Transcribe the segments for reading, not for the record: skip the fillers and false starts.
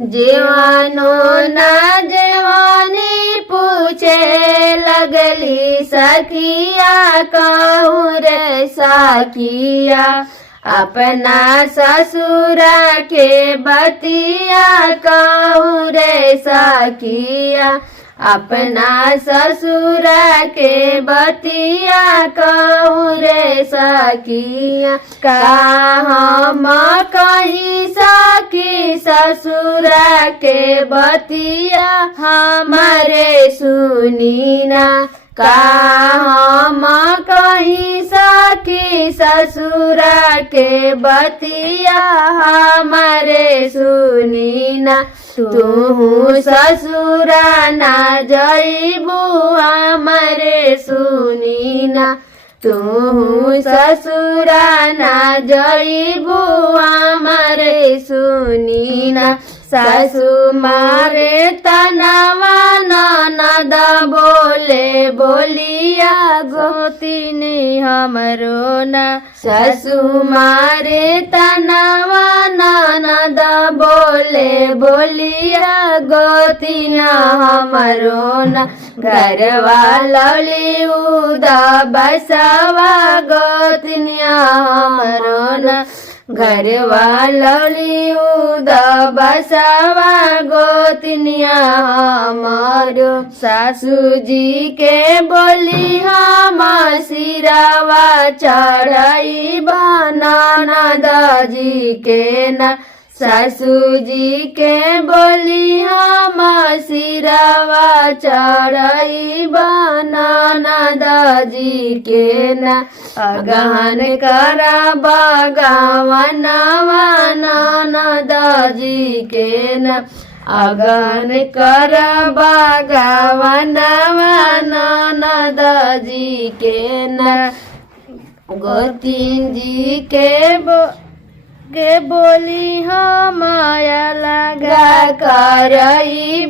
जेवानो ना जेवानी पूछे लगली सखिया कहूँ रे साखिया अपना ससुरा के बतिया कहूँ रे साखिया अपना ससुरा के बतिया कहूँ रे सखिया का हम कहीं सखी ससुरा के बतिया हमारे सुनी ना का हम कहीं सखी ससुरा के बतिया हमारे सुनी ना तू ससुरा ना जईबू हमारे सुनी ना तू ससुरा ना जईबू हमारे सुनी ना सासु मारे तनावा ननद बोले बोलिया गोतिनी हमरो ना सासु मारे तनावा ननद बोले बोलिया गोतिना हमरो ना घरवा लौली उदा बसवा गोतिनिया हमरो ना घरवा लौली उदा बसवा गोतनिया हमारो सासू जी के बोली हम सिरावा चढ़ाई बना जी के ना सासू जी के बोली हम सिरावा चढ़ाई बना जी के ना अगहन करा बगावनवा ननद जी के ना अगहन करा बगावनवा ननद जी के ना गोतीन जी के बोली हम माया लगा करई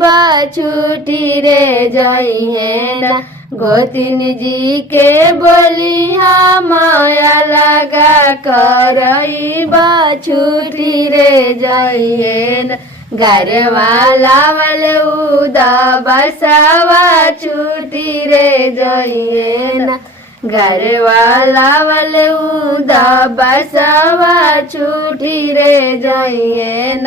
छुट्टी रे जई है ना गोतिन जी के बोली हम माया लगा करई छुट्टी रे जई है ना घरवा लावल उदा बसवा छुट्टी रे जई है ना घरवा लावल उदा बसवा छुट्टी रे जई है ना।